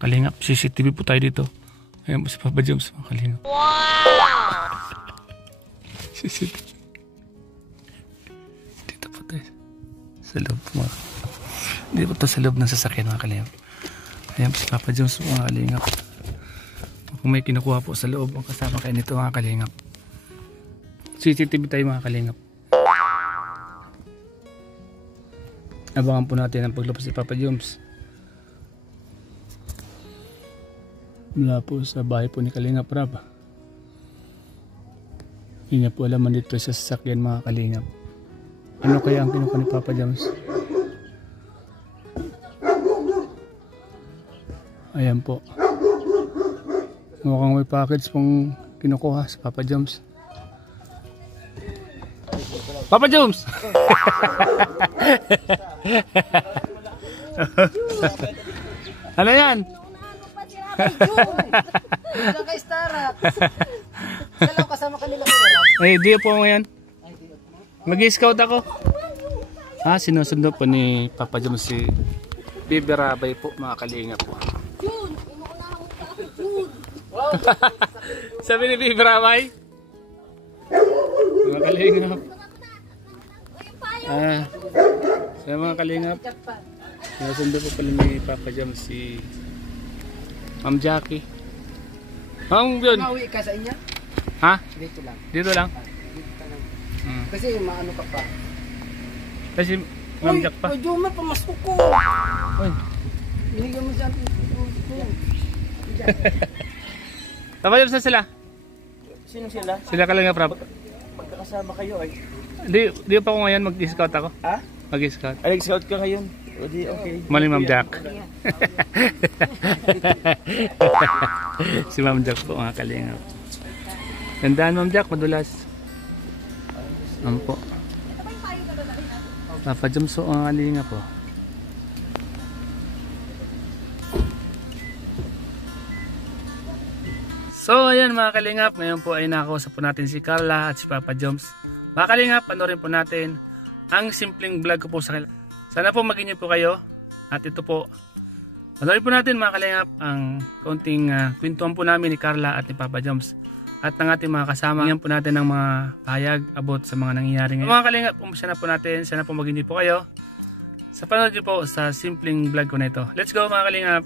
Kalingap, CCTV po tayo dito. Ayan po si Papa Joms, mga kalingap. Wow! CCTV. Dito po tayo. Sa loob po mga. Dito po tayo sa loob ng sasakyan mga kalingap. Ayan po si Papa Joms, mga kalingap. Kung may kinukuha po sa loob, ang kasama kayo nito mga kalingap. CCTV tayo mga kalingap. Abangan po natin ang paglabas si Papa Joms. Mula po sa bahay po ni Kalingap Rab. Hindi niya po alaman dito sa sasakyan mga kalingap. Ano kaya ang kinukuha ni Papa Joms? Ayan po. Mukhang may package pong kinukuha sa Papa Joms. Papa Joms! Ano yan? Diyan kay Starap. Sila kasama kanila ko. Ay, di po ngayon. Mag-scout ako. Sinusundo po ni Papa Joms si Bibi Rabay po, mga kalingap po. Sabi ni Bibi Rabay. Mga kalingap. Sa mga kalingap. Sinusundo po pala ni Papa Joms si Ma'am Jackie. Ma'am yun. Mauwi ka sa inyo? Ha? Dito lang. Dito lang? Dito lang. Kasi maano ka pa. Kasi Ma'am Jack pa. Uy, Juma, pamasok ko. Uy. Binigyan mo siya. Papa Joms na sila? Sino sila? Sila ka lang nga prab. Magkakasama kayo ay. Di pa ako ngayon mag-scout ako. Ha? Mag-scout. Ay, nag-scout ka ngayon. O di, okay. Mali Ma'am Jack. Si Ma'am Jack po mga kalingap. Tandaan Ma'am Jack, madulas. Ano po? Papa Joms po mga kalingap po. So ayan mga kalingap, ngayon po ay nakausap po natin si Carla at si Papa Joms. Mga kalingap, panoorin po natin ang simpleng vlog ko po sa kanila. Sana po mag-inyo po kayo. At ito po, panoorin po natin mga kalingap ang kaunting kwentuhan po namin ni Carla at ni Papa Joms. At ng ating mga kasama, ngayon po natin ng mga pahayag about sa mga nangyayari ngayon. Mga kalingap, umpisa na po natin. Sana po mag-inyo po kayo. Sa panood nyo po sa simpleng vlog ko na ito. Let's go mga kalingap!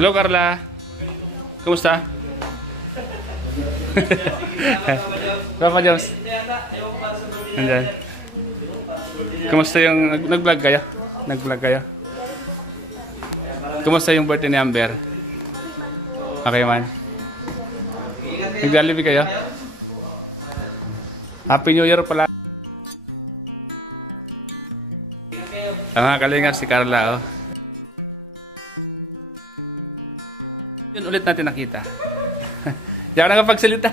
Hello Carla! Kumusta? Papa Joms? Andyan. Kumusta yung nag-vlog kayo? Nag-vlog kayo? Kumusta yung birthday ni Amber? Okay man. Nag-Jollibee kayo? Happy New Year pala. Mga kalingap si Carla oh. Yun ulit natin nakita. Di ako nakapagsalita.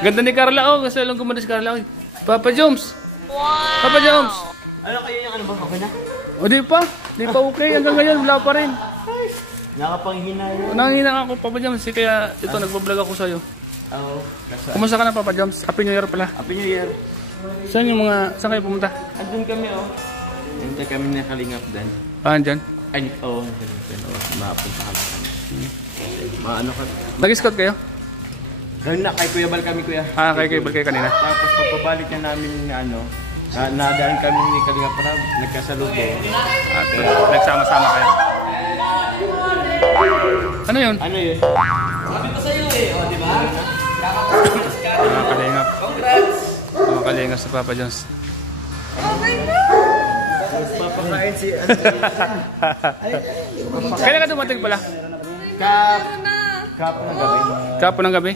Ganda ni Carla oh. Kasi alam gumanda si Carla oh. Papa Joms! Wow! Papa Joms! Ano kayo yung ano ba? Okay na? O di pa. Di pa okay. Hanggang ngayon wala pa rin. Nakapanghina yun. Nanghina ako Papa Joms. Kaya ito nagbablog ako sa'yo. Oo. Kumusta ka na Papa Joms? Happy New Year pala. Happy New Year. Saan kayo pumunta? Andun kami oh. Andun kami na Kalingap dan. Andyan? Ay, oo. Mapunta kami. Maano ka? Nag-scout kayo? Gawin na, kay Kuya Bal kami kuya. Kay kayo kanina. Tapos pagpabalik na namin na ano, nadaan kami ni Kalingap Rab, nagkasalubo. At nagsama-sama kayo. Ano yun? Ano yun? Sabi ko sa'yo eh, o diba? Mga kalingap. Congrats! Mga kalingap sa Papa Joms. Papakain si ano. Kailan ka dumating pala? Kapon ng gabi. Kapon ng gabi?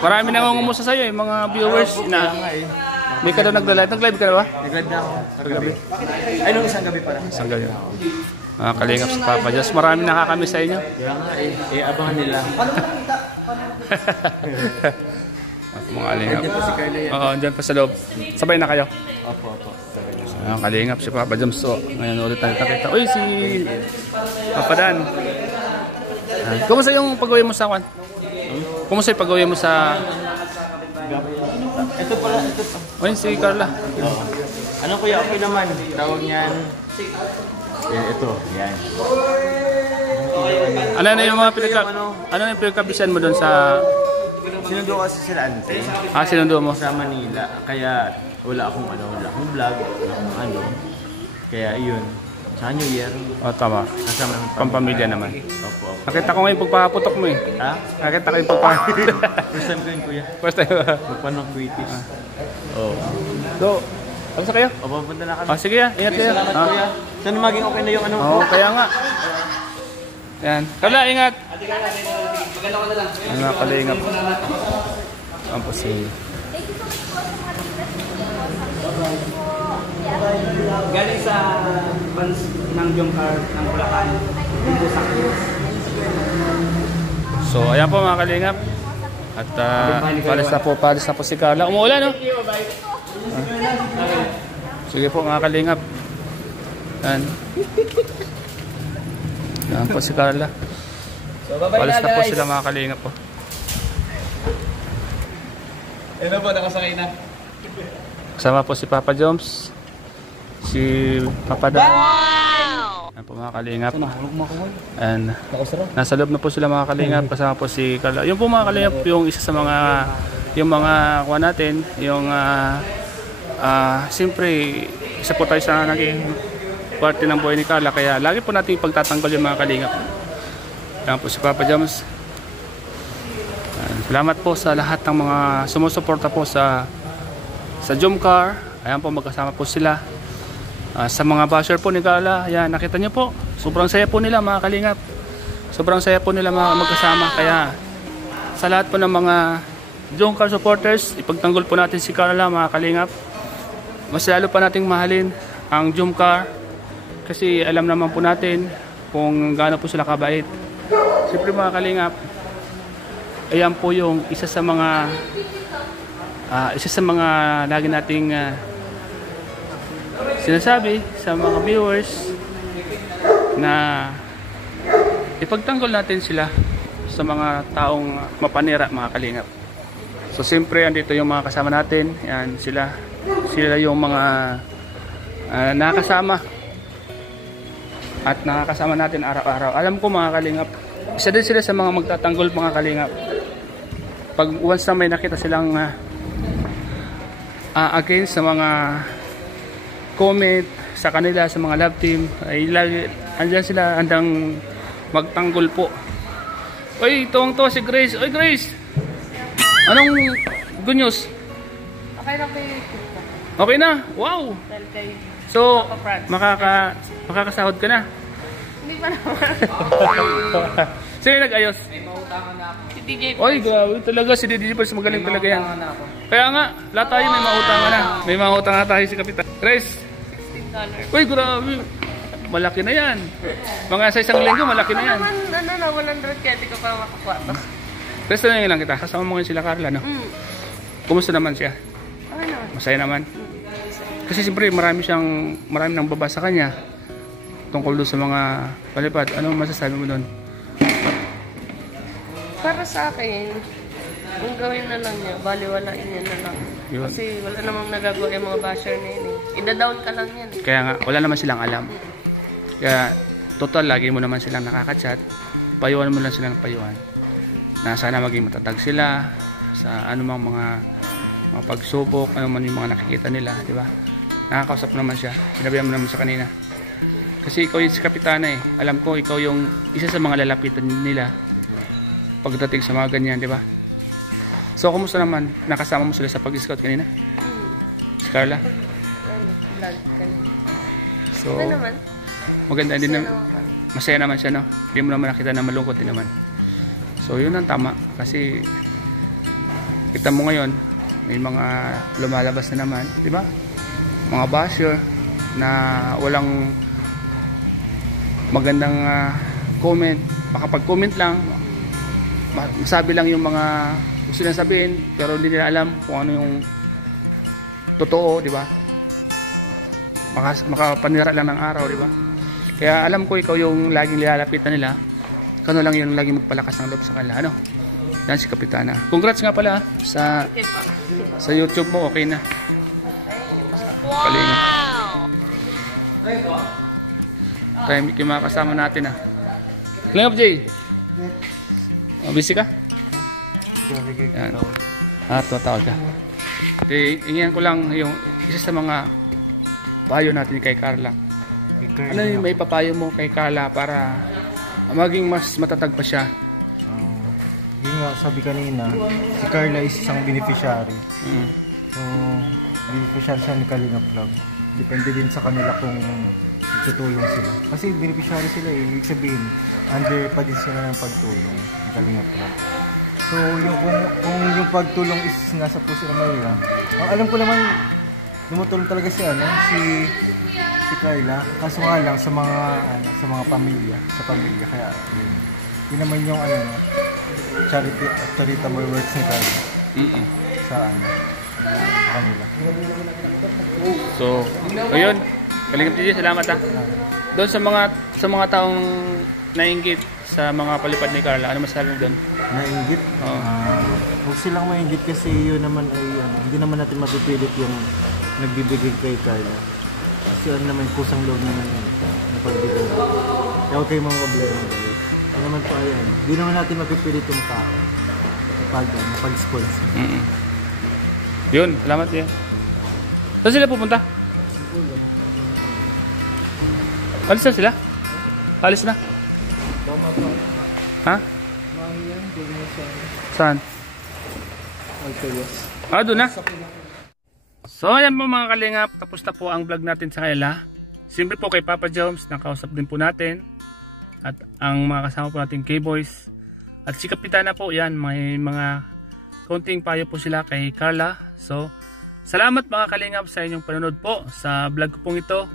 Marami nangungumusta sa'yo mga viewers na may ka daw nag-live. Nag-live ka na ba? Nag-live na ako sa gabi. Ay, nung isang gabi pala. Isang gabi. Mga kalingap sa Papa Joms. Marami nakakamiss sa inyo. Kaya nga abangan nila. Mga kalingap. Andyan pa si Carla yan. Oo, andyan pa sa loob. Sabay na kayo? Opo. Mga kalingap si Papa Joms. So, ngayon ulit tayo nakita. Uy, si Papa Dan. Kumusta yung pag-uwi mo sa kwan? Kumusta yung pag-uwi mo sa... Ito pala, ito pa. Uy, si Carla. Ano kuya, okay naman. Tawag niyan. Ito, yan. Ano na yung mga ano yung pinagkabisan mo doon sa... Sinundo kasi sila ante. Sinundo mo? Sa Manila. Kaya wala akong wala akong vlog, wala akong Kaya yun. Sa New Year. Tama. Kasama ng Pampamilya naman. Opo. Nakita ko ngayon pagpaputok mo eh. Ha? Nakita ko yung pagpaputok. First time ko yun, kuya. First time. Magpanong quitis. So, ano sa kayo? Papunta na kami. Sige ingat kayo. Salamat, kuya. Sana maging okay na yung kaya nga. Yan. Kala, ingat. Mga kalingap. Ang pasing. Galing sa fans ng Jomcar ng Bulacan. Dito sa So, ayan po mga kalingap. At palis na po si Carla. Umuulan, no? Sige po mga kalingap. Yan. Yan po si Carla. So, bye-bye Palis na po guys. sila mga kalingap po. Hello po, nakasakay na. Kasama po si Papa Joms. Si Papa Dan. Yan po mga kalingap. And nasa loob na po sila mga kalingap. Kasama po si Carla. Yung po mga kalingap, yung isa sa mga kuha natin, yung siyempre isa po tayo sa naging parte ng buhay ni Carla, kaya lagi po natin pagtatanggol yung mga kalingap. Yan po si Papa Joms. Salamat po sa lahat ng mga sumusuporta po sa Jomcar. Ayan po, magkasama po sila. Sa mga basher po ni Carla, ayan, nakita nyo po, sobrang saya po nila mga kalingap. Sobrang saya po nila magkasama. Kaya sa lahat po ng mga Jomcar supporters, ipagtanggol po natin si Carla mga kalingap. Mas lalo pa nating mahalin ang Jomcar, kasi alam naman po natin kung gaano po sila kabait. Siyempre mga kalingap, ayan po yung isa sa mga lagi nating sinasabi sa mga viewers, na ipagtanggol natin sila sa mga taong mapanira mga kalingap. So siyempre andito yung mga kasama natin, yan sila yung mga nakakasama at nakakasama natin araw-araw. Alam ko mga kalingap, isa din sila sa mga magtatanggol mga kalingap. Pag once na may nakita silang against sa mga comment sa kanila, sa mga love team, ay lagi andyan sila, andang magtanggol po. Oy, tuwang-tuwa si Grace. Oy Grace, anong good news? Okay na kayo. Okay na? Wow! Dahil kay So, Papa Franz. makakasahod ka na? Hindi pa naman. Sino nag-ayos? Si DJ Oy, grabe talaga. Si DJ Pers magaling talaga yan. Kaya nga, lahat tayo may mautangan na. May mautangan na tayo si Kapitan. Grace! $16. Uy, grabe. Malaki na yan. Mga sa isang linggo, malaki na yan. Ano na, 100 kaya di ko pa makakuha to. Grace, tanongin lang kita. Kasama mo ngayon sila Carla, no? Kumusta naman siya? Okay naman. Masaya naman? Kasi siyempre marami nang babasa kanya tungkol doon sa mga palipad. Ano masasabi mo doon? Para sa akin, kung gawin na lang niya, baliwalain niya na lang. Yun. Kasi wala namang nagagawa yung mga basher na yun eh. Ida-down ka lang yan eh. Kaya nga, wala naman silang alam. Kaya, total, lagi mo naman silang nakaka-chat. Payuhan mo lang silang payuhan. Na sana maging matatag sila sa anumang mga pagsubok, anuman yung mga nakikita nila, di ba? Nakakausap naman siya. Sinabihan mo naman sa kanina. Kasi ikaw yung si Kapitana eh. Alam ko, ikaw yung isa sa mga lalapitan nila pagdating sa mga ganyan, di ba? So, kumusta naman? Nakasama mo sila sa pag-scout kanina? Si Carla? Vlog kanina. So, Okay naman. maganda din naman. Naman ka. Masaya naman siya, no? Hindi mo naman nakita na malungkot din naman. So, yun ang tama. Kasi, kita mo ngayon, may mga lumalabas na naman, di ba? Mga basher na walang magandang comment. Makapag-comment lang, masabi lang yung mga gusto nila sabihin, pero hindi nila alam kung ano yung totoo, di ba? Makapanira lang ng araw, di ba? Kaya alam ko ikaw yung laging lalapitan nila. Kano lang yung laging magpalakas ng loob sa kanila, ano? Yan si Kapitana. Congrats nga pala sa Okay pa. sa YouTube mo, okay na. Kalinga. Tahimik yung mga kasama natin ah. Kalingap Jay. Busy ka? Yan. Tumatawag ka. Ingyan ko lang yung isa sa mga payo natin kay Carla. Ano yung may papayo mo kay Carla para maging mas matatag pa siya? Yun nga, sabi kanina, si Carla is isang beneficiary. So, beneficiary siya ni Kalinga Vlog. Depende din sa kanila kung tutulong sila. Kasi beneficiary sila eh. Ibig sabihin, under pa din sila ng pagtulong ni Kalinga Vlog. So, kung yung pagtulong is nasa puso naman nila, alam ko naman, lumutulong talaga si Carla. Kaso nga lang sa mga pamilya, kaya yun naman yung charitable works ni Carla. Sa kanila. So, ayun. Kalingap DJ, salamat ha. Doon sa mga taong nainggit sa mga palipad ni Carla, ano masasabi mo doon? Nainggit? Huwag silang mainggit kasi yun naman ay hindi naman natin mapipilit yung nagbibigay kay Carla. Kasi ano naman kusang loob naman yun na pagbigay. Kaya huwag kayong mga problema guys. Ano naman po ay hindi naman natin mapipilit yung tao pag-sponsor. Yun, salamat din. Saan sila pupunta? Alis na sila? Alis na? Ha? Saan? Doon na? So ayan po mga kalingap, tapos na po ang vlog natin sa kanila. Siyempre po kay Papa Joms, nakausap din po natin. At ang mga kasama po natin K-Boys. At si Kapitana po, yan, may mga konting payo po sila kay Carla. So, salamat mga kalingap sa inyong panonood po sa vlog ko pong ito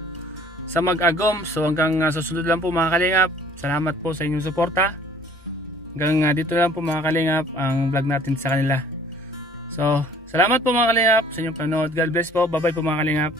sa Mag-Agom. So hanggang susunod lang po mga kalingap. Salamat po sa inyong suporta. Hanggang dito lang po mga kalingap ang vlog natin sa kanila. So salamat po mga kalingap sa inyong panonood. God bless po. Bye bye po mga kalingap.